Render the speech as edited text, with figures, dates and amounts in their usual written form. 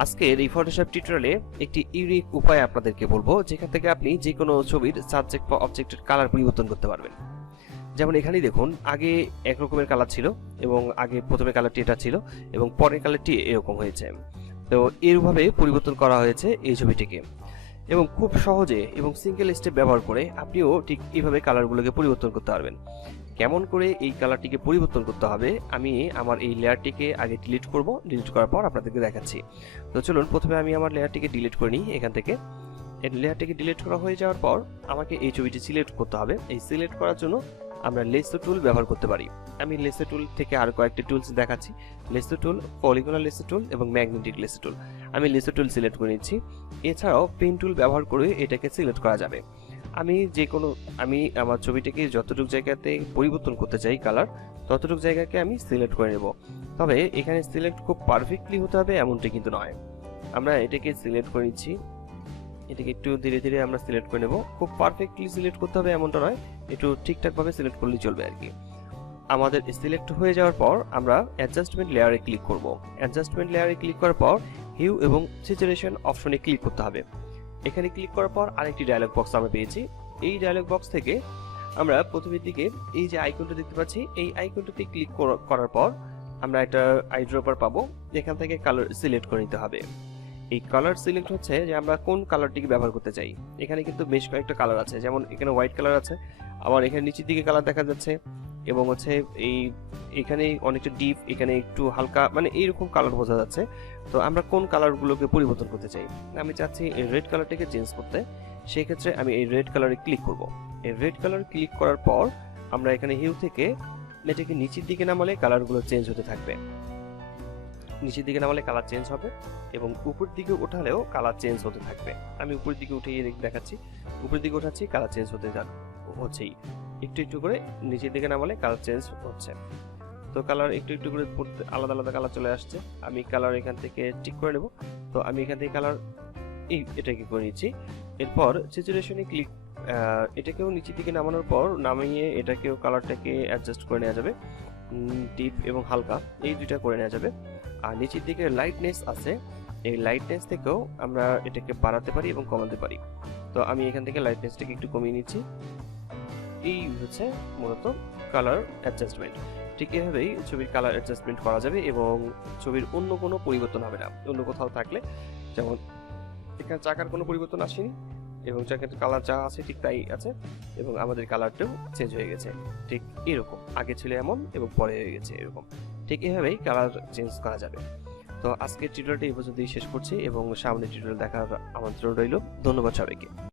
আজকের এই ফটোশপ টিউটোরিয়ালে একটি ইউনিক উপায় আপনাদেরকে বলবো, যেখান থেকে আপনি যে কোনো ছবির সাবজেক্ট বা অবজেক্টের কালার পরিবর্তন করতে পারবেন। যেমন এখানেই দেখুন, আগে এক রকমের কালার ছিল এবং আগে প্রথমে কালারটি এটা ছিল এবং পরের কালারটি এরকম হয়েছে। তো এইভাবে পরিবর্তন করা হয়েছে এই ছবিটিকে, এবং খুব সহজে এবং সিঙ্গেল স্টেপ ব্যবহার করে আপনিও ঠিক এইভাবে কালারগুলোকে পরিবর্তন করতে পারবেন। কেমন করে এই কালারটিকে পরিবর্তন করতে হবে, আমি আমার এই লেয়ারটিকে আগে ডিলিট করব। ডিলিট করার পর আপনাদেরকে দেখাচ্ছি। তো চলুন, প্রথমে আমি আমার লেয়ারটিকে ডিলিট করে নিই। এখান থেকে এই লেয়ারটিকে ডিলিট করা হয়ে যাওয়ার পর আমাকে এই ছবিটি সিলেক্ট করতে হবে। এই সিলেক্ট করার জন্য আমরা লেসো টুল ব্যবহার করতে পারি। আমি লেসো টুল থেকে আরো কয়েকটি টুলস দেখাচ্ছি। লেসো টুল, পলিগনাল লেসো টুল এবং ম্যাগনেটিক লেসো টুল। আমি লেসো টুল সিলেক্ট করে নিচ্ছি। এছাড়াও পেন টুল ব্যবহার করে এটাকে সিলেক্ট করা যাবে। আমি আমার ছবিটাকে যতটুকু জায়গাতে পরিবর্তন করতে চাই কালার, ততটুকু জায়গাকে আমি সিলেক্ট করে নেব। তবে এখানে সিলেক্ট খুব পারফেক্টলি হতে হবে এমনটি কিন্তু নয়। আমরা এটাকে সিলেক্ট করে নিচ্ছি। এটাকে একটু ধীরে ধীরে আমরা সিলেক্ট করে নেব। খুব পারফেক্টলি সিলেক্ট করতে হবে এমনটা নয়, একটু ঠিকঠাকভাবে সিলেক্ট করলেই চলবে আর কি। আমাদের সিলেক্ট হয়ে যাওয়ার পর আমরা অ্যাডজাস্টমেন্ট লেয়ারে ক্লিক করব। অ্যাডজাস্টমেন্ট লেয়ারে ক্লিক করার পর হিউ এবং স্যাচুরেশন অপশনে ক্লিক করতে হবে। এখানে ক্লিক করার পর আরেকটি ডায়লগ বক্স আমরা পেয়েছি। এই ডায়লগ বক্স থেকে আমরা প্রথমের দিকে এই যে আইকনটা দেখতে পাচ্ছি, এই আইকনটাতে ক্লিক করার পর আমরা একটা আইড্রপার পাবো। এখান থেকে কালার সিলেক্ট করে নিতে হবে। এই কালার সিলেক্ট হচ্ছে যে আমরা কোন কালারটিকে ব্যবহার করতে চাই। এখানে কিন্তু বেশ কয়েকটা কালার আছে, যেমন এখানে হোয়াইট কালার আছে, আবার এখানে নিচের দিকে কালার দেখা যাচ্ছে, এবং হচ্ছে এখানে অনেকটা ডিপ, এখানে একটু হালকা, মানে এইরকম কালার বোঝা যাচ্ছে। তো আমরা কোন কালারগুলোকে পরিবর্তন করতে চাই? আমি চাচ্ছি এই রেড কালারটাকে চেঞ্জ করতে। সেই ক্ষেত্রে আমি এই রেড কালারে ক্লিক করব। এই রেড কালার ক্লিক করার পর আমরা এখানে হিউ থেকে এটাকে নিচের দিকে নামালে কালারগুলো চেঞ্জ হতে থাকবে। নিচের দিকে নামালে কালার চেঞ্জ হবে এবং উপর দিকে ওঠালেও কালার চেঞ্জ হতে থাকবে। আমি উপরের দিকে উঠিয়ে দেখাচ্ছি। উপরের দিকে ওঠাচ্ছি, কালার চেঞ্জ হচ্ছেই। একটু একটু করে নিচের দিকে নামালে কালার চেঞ্জ হচ্ছে। তো কালার একটু একটু করে আলাদা আলাদা কালার চলে আসছে। আমি কালার এখান থেকে ঠিক করে নেব। তো আমি এখান থেকে কালার এটাকে করে নিচ্ছি। এরপর স্যাচুরেশনে ক্লিক, এটাকেও নিচের দিকে নামানোর পর নামিয়ে এটাকেও কালারটাকে অ্যাডজাস্ট করে নেওয়া যাবে। ডিপ এবং হালকা এই দুইটা করে নেওয়া যাবে। আর নিচের দিকে লাইটনেস আছে, এই লাইটনেস থেকেও আমরা এটাকে বাড়াতে পারি এবং কমাতে পারি। তো আমি এখান থেকে লাইটনেসটাকে একটু কমিয়ে নিচ্ছি। এই হচ্ছে মূলত কালার অ্যাডজাস্টমেন্ট। ঠিক এভাবেই ছবির কালার অ্যাডজাস্টমেন্ট করা যাবে এবং ছবির অন্য কোনো পরিবর্তন হবে না। অন্য কোথাও থাকলে, যেমন এখানে চাকার কোনো পরিবর্তন আসেনি এবং চাকার কালার যা আছে ঠিক তাই আছে, এবং আমাদের কালারটাও চেঞ্জ হয়ে গেছে। ঠিক এরকম আগে ছিল এমন এবং পরে হয়ে গেছে এরকম। ঠিক এভাবেই কালার চেঞ্জ করা যাবে। তো আজকের টিউটোরিয়ালটি এই পর্যন্তই শেষ করছি এবং সামনের টিউটোরিয়াল দেখার আমন্ত্রণ রইল। ধন্যবাদ সবাইকে।